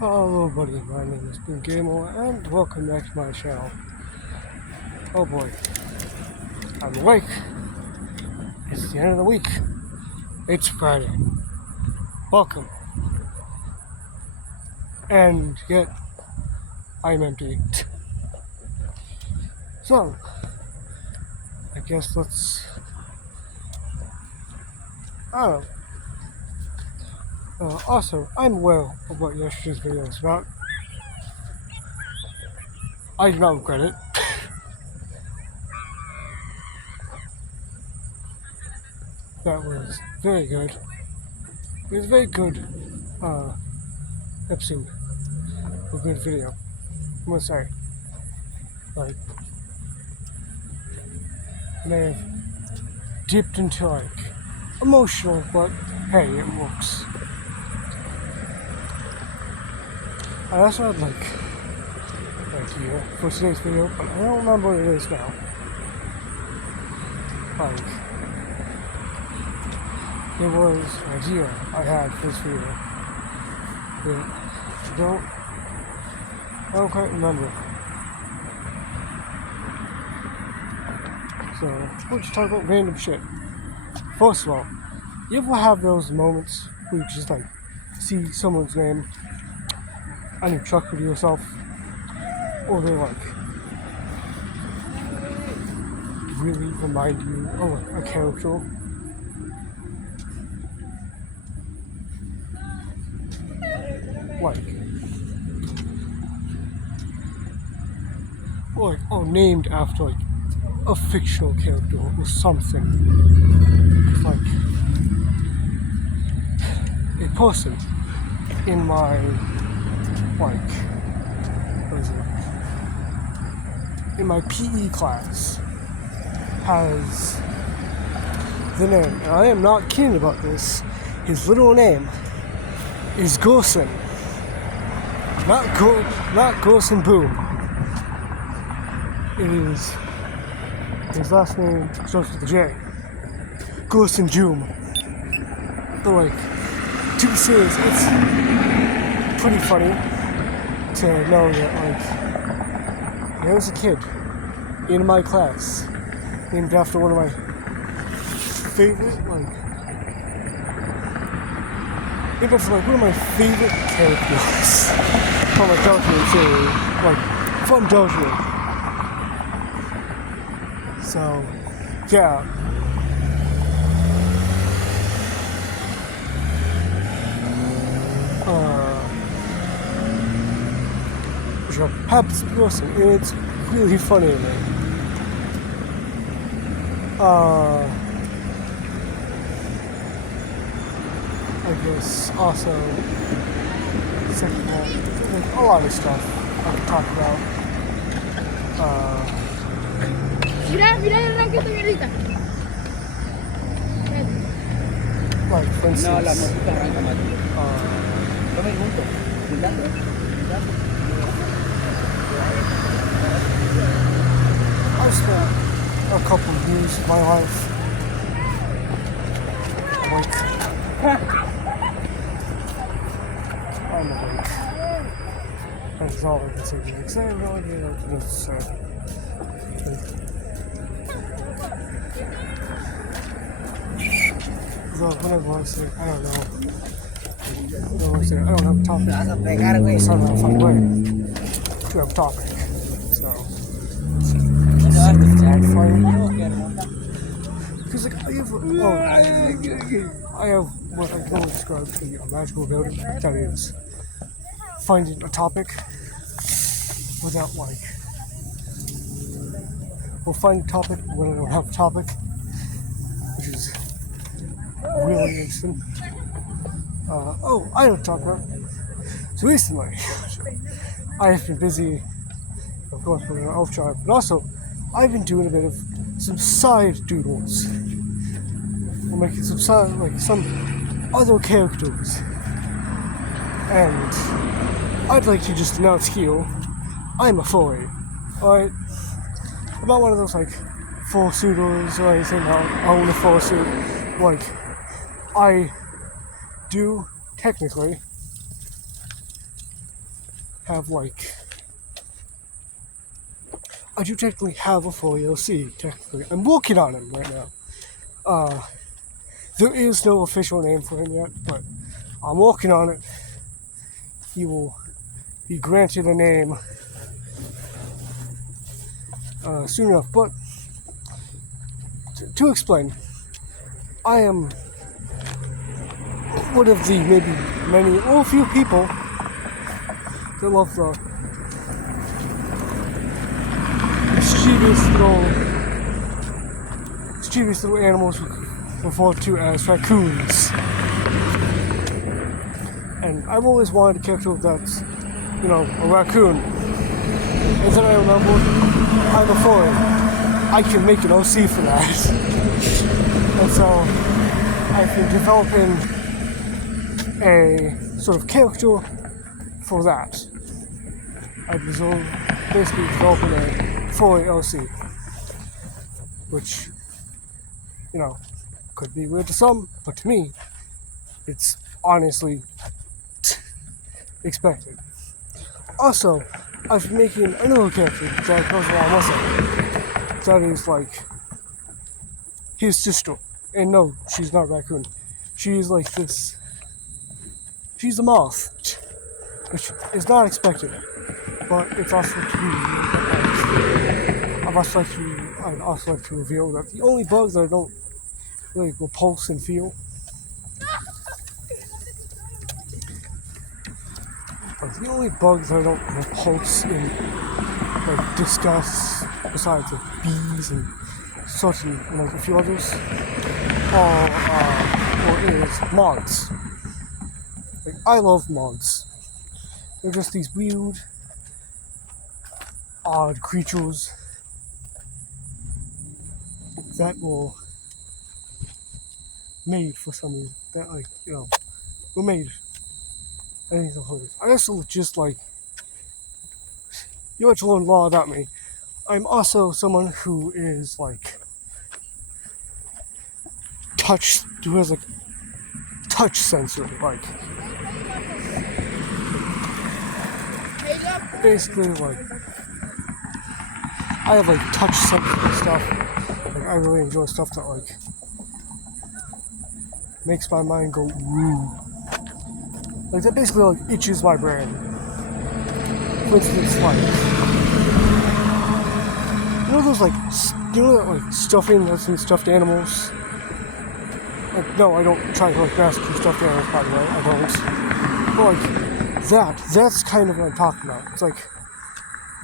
Hello buddy, my name is Boom Gamer and welcome back to my channel. Oh boy, I'm awake. It's the end of the week. It's Friday. Welcome. And yet, I'm empty. So, I guess I don't know. Also, I'm aware of what yesterday's video was about. I do not regret it. That was very good. It was a very good episode. A good video. I'm gonna say. Like, I may have dipped into like emotional, but hey, it works. I also had like here for today's video, but I don't remember what it is now. Like, it was an idea I had for this video, but I don't quite remember. So we'll just talk about random shit. First of all, you ever have those moments where you just like see someone's name and you chuckle to yourself, or they like really remind you of a character? Or named after like a fictional character or something. It's like a person in my in my PE class has the name, and I am not kidding about this. His literal name is Gorson. Not Gorson Boom. It is, his last name starts with a J. Gorson Joom. But like, to be serious, it's pretty funny to know that like there was a kid in my class named after one of my favorite one of my favorite characters from a Dojo series, from Dojo. So, yeah. Which happens to be awesome, and it's really funny to me. I guess also, second of all, like a lot of stuff I could talk about. Mira el ranking de mierdita. Like, for instance, no, la música arranca más. Tomen juntos. I've spent a couple of years of my life awake. I'm awake. That's all I can say. Because I have no idea what to say. So whenever I say, I don't know. Whenever I say, I don't have a topic. It's not a fun way to have a topic. So, because like I have what I can describe to be a magical ability, that is finding a topic without or find a topic when I don't have a topic, which is really interesting. I don't talk about. So recently, I have been busy, of course, with an elf tribe, but also I've been doing a bit of some side doodles. I'm making some other characters, and I'd like to just announce here, I'm a furry. Alright, I'm not one of those fursuiters or anything. I own a fursuit. I do technically have like, I do technically have a full LC. Technically, I'm working on him right now. There is no official name for him yet, but I'm working on it. He will be granted a name soon enough. But to explain, I am one of the maybe many or few people that love the mischievous little animals referred to as raccoons. And I've always wanted a character that's, a raccoon. And then I remembered, I'm a foreign. I can make an OC for that. And so I've been developing a sort of character for that. I've been basically developing a foreign OC. Which, could be weird to some, but to me, it's honestly expected. Also, I've been making another character that goes along with it. That is like his sister. And no, she's not a raccoon. She's like this. She's a moth, which is not expected, but it's also to be. I'd also like to reveal that the only bugs that I don't really repulse and feel. But the only bugs that I don't repulse in disgust, besides bees and such and a few others, is moths. I love moths. They're just these weird, odd creatures that were made for some reason. That were made. I think the whole. I also just you have to learn a lot about me. I'm also someone who is who has touch sensor, basically I have touch sensitive stuff. I really enjoy stuff that makes my mind go woo. That basically itches my brain. For instance, that stuffing that's in stuffed animals. No, I don't try to massacre stuffed animals, by the way. I don't. But that's kind of what I'm talking about. It's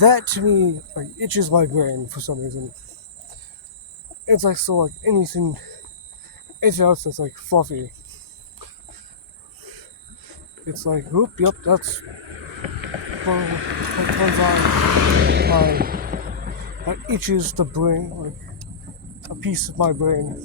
that to me itches my brain for some reason. It's anything else that's fluffy. It's oop, yep, that's what turns on that itches the brain, a piece of my brain.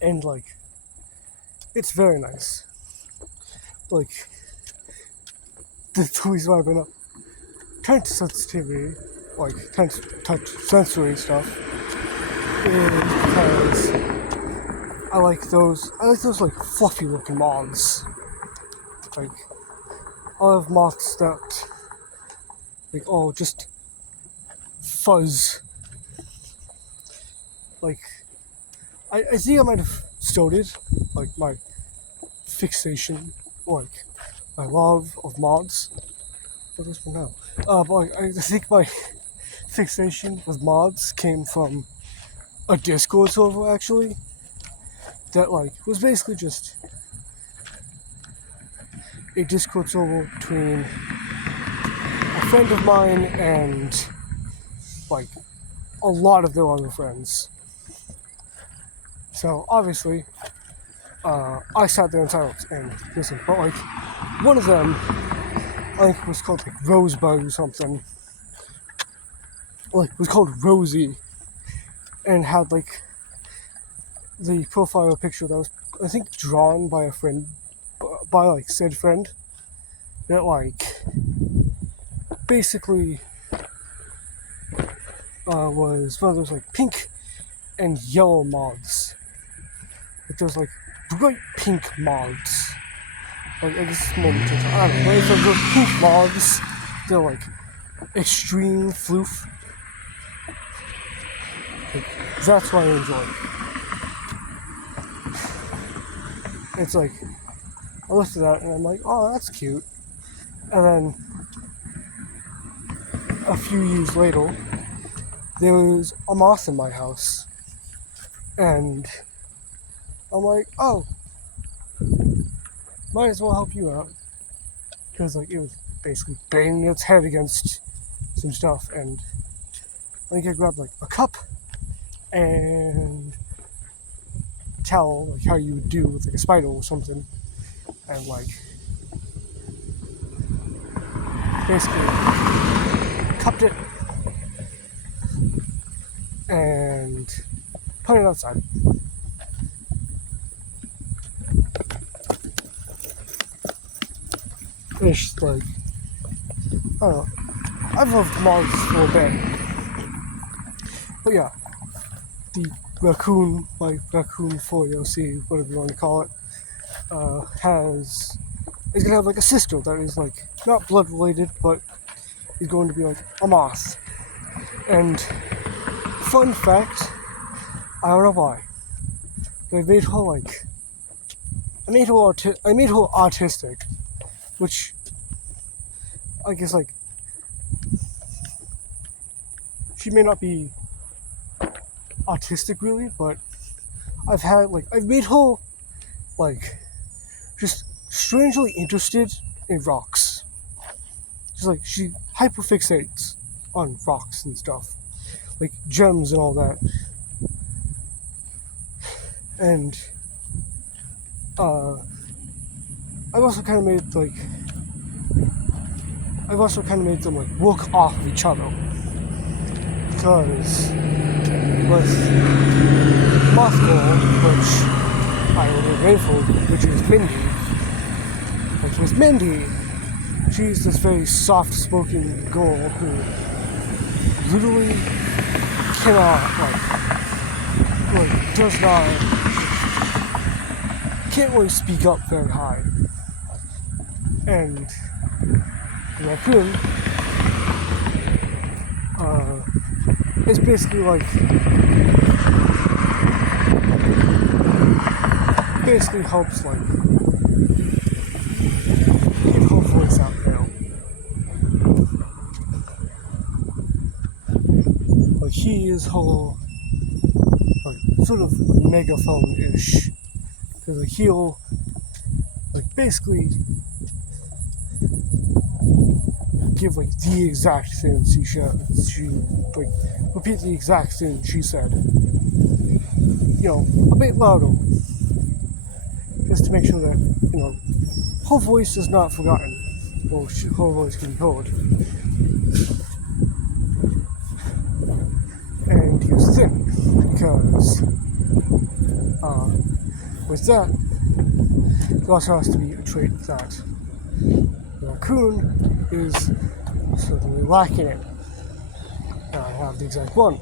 And it's very nice. The reason why I've been touch sensitivity, touch sensory stuff, is because I like those fluffy looking moths. I love moths that just fuzz. I think I might have started my fixation, my love of moths. What is one now? But I think my fixation with moths came from a Discord server actually. That was basically just a Discord server between a friend of mine and a lot of their other friends. So obviously, I sat there in silence and listened. But one of them, I think it was called Rosebud or something. It was called Rosie, and had the profile picture that was, I think, drawn by a friend, by said friend, that basically was one of those pink and yellow moths. Those bright pink moths Like I guess moment in time. I don't know. But it's like those poof mods. They're like extreme floof. Like, that's what I enjoy. It's like I looked at that and I'm like, oh, that's cute. And then a few years later, there was a moth in my house, and I'm like, oh, might as well help you out, because like it was basically banging its head against some stuff, and I think I grabbed like a cup and a towel, like how you would do with like a spider or something, and like basically cupped it and put it outside. It's like, I don't know, I've loved moths for a bit. But yeah, the raccoon, like raccoon foliosi, whatever you want to call it, is gonna have like a sister that is like not blood related, but is going to be like a moth. And fun fact, I don't know why, but I made her like, I made her autistic, which I guess like she may not be autistic really, but I've made her like just strangely interested in rocks. Just like she hyperfixates on rocks and stuff, like gems and all that. And I've also kind of made them like work off of each other, because with Moth Girl, which I ordered a name for, which is Mindy. Like with Mindy, she's this very soft-spoken girl who literally cannot can't really speak up very high. And the raccoon is basically helps like get her voice out there. Like he is her like sort of megaphone-ish, because like he'll like basically give like the exact thing she like repeat the exact thing she said, you know, a bit louder, just to make sure that, you know, her voice is not forgotten, or her voice can be heard. And he was thin, because with that, there also has to be a trait that the raccoon is certainly lacking in. I have the exact one.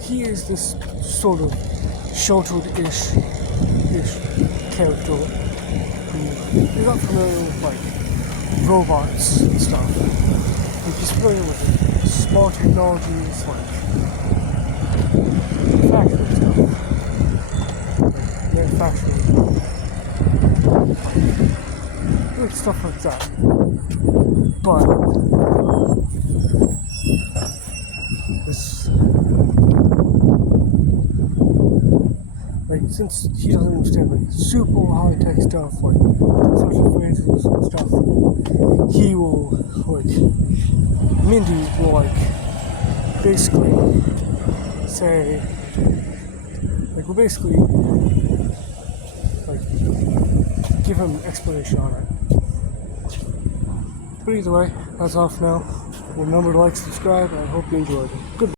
He is this sort of sheltered-ish character who is not familiar with like robots and stuff. He's familiar with small technologies like factory stuff, like manufacturing, like stuff like that. But this, like, since he doesn't understand like super high tech stuff like social phrases and stuff, he will like Mindy will like basically say like we'll basically like give him an explanation on it. But either way, that's off now. Remember to like, subscribe, and I hope you enjoyed it. Goodbye.